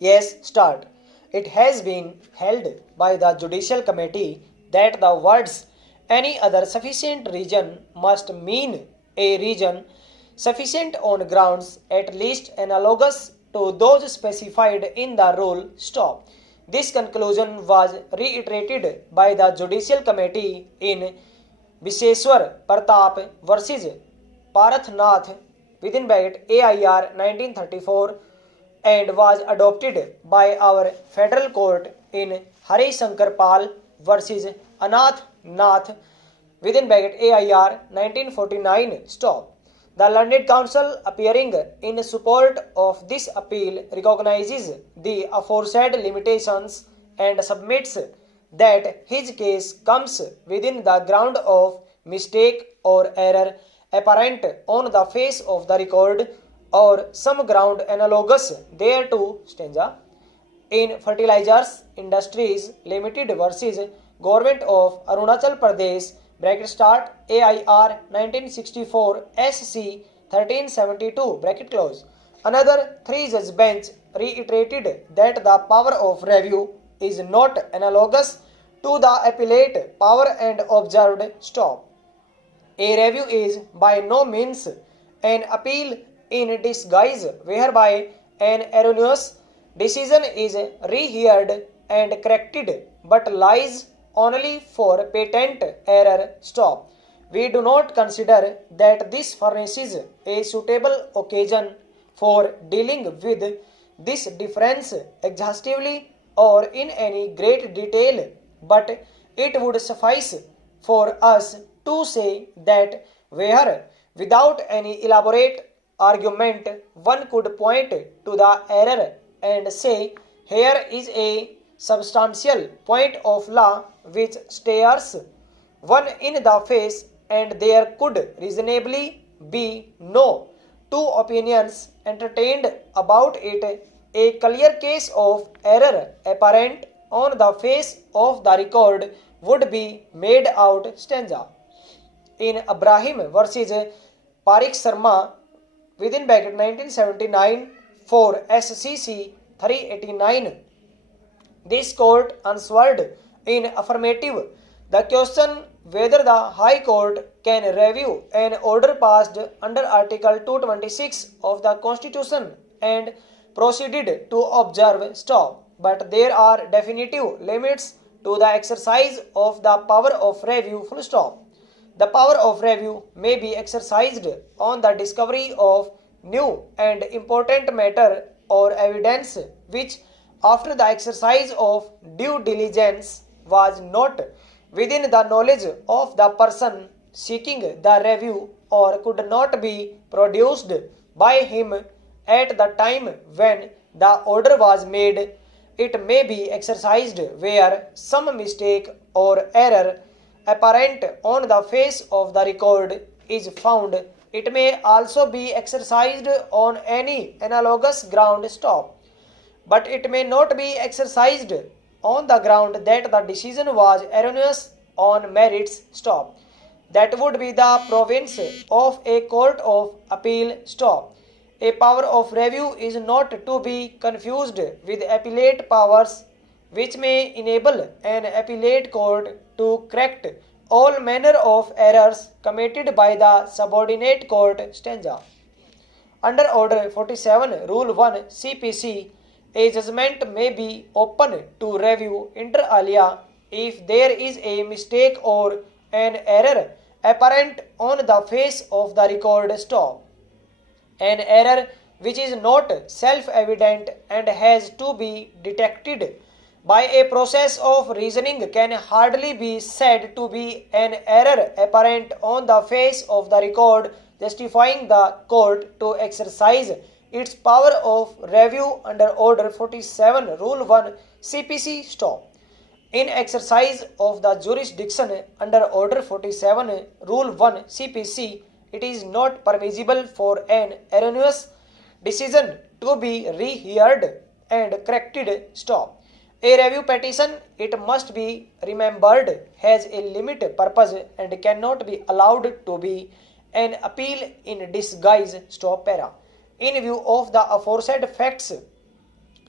Yes, start. It has been held by the Judicial Committee that the words any other sufficient region must mean a region sufficient on grounds at least analogous to those specified in the rule. Stop. This conclusion was reiterated by the Judicial Committee in Viseshwar Pratap versus Parathnath within bracket AIR 1934 and was adopted by our federal court in Hari Shankar Pal versus Anath Nath within bracket AIR 1949. Stop. The learned counsel appearing in support of this appeal recognizes the aforesaid limitations and submits that his case comes within the ground of mistake or error apparent on the face of the record or some ground analogous thereto. Stanza. In Fertilizers Industries Limited versus Government of Arunachal Pradesh bracket start AIR 1964 SC 1372 bracket close. Another three-judge bench reiterated that the power of review is not analogous to the appellate power and observed. Stop. A review is by no means an appeal in disguise whereby an erroneous decision is reheard and corrected but lies only for patent error. Stop. We do not consider that this furnishes a suitable occasion for dealing with this difference exhaustively or in any great detail, but it would suffice for us to say that where, without any elaborate argument, one could point to the error and say, here is a substantial point of law which stares one in the face, and there could reasonably be no two opinions entertained about it. A clear case of error apparent on the face of the record would be made out. Stanza. In Ibrahim versus Parik Sharma within bracket 1979 for SCC 389, this court answered in affirmative the question whether the High Court can review an order passed under Article 226 of the Constitution and proceeded to observe. Stop. But there are definitive limits to the exercise of the power of review. Full stop. The power of review may be exercised on the discovery of new and important matter or evidence which, after the exercise of due diligence, was not within the knowledge of the person seeking the review or could not be produced by him at the time when the order was made. It may be exercised where some mistake or error apparent on the face of the record is found. It may also be exercised on any analogous ground. Stop. But it may not be exercised on the ground that the decision was erroneous on merits. Stop. That would be the province of a court of appeal. Stop. A power of review is not to be confused with appellate powers, which may enable an appellate court to correct all manner of errors committed by the subordinate court. Stanza. Under Order 47, Rule 1 CPC, a judgment may be open to review inter alia if there is a mistake or an error apparent on the face of the record. Stop. An error which is not self-evident and has to be detected by a process of reasoning can hardly be said to be an error apparent on the face of the record, justifying the court to exercise its power of review under Order 47, Rule 1 CPC. Stop. In exercise of the jurisdiction under Order 47, Rule 1 CPC, it is not permissible for an erroneous decision to be reheard and corrected. Stop. A review petition, it must be remembered, has a limited purpose and cannot be allowed to be an appeal in disguise. Stop para. In view of the aforesaid facts,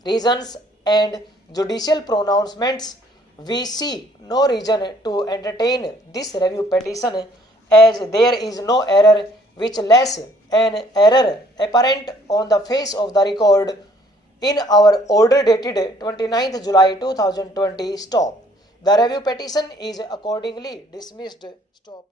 reasons and judicial pronouncements, we see no reason to entertain this review petition as there is no error which less an error apparent on the face of the record in our order dated 29th July 2020. Stop. The review petition is accordingly dismissed. Stop.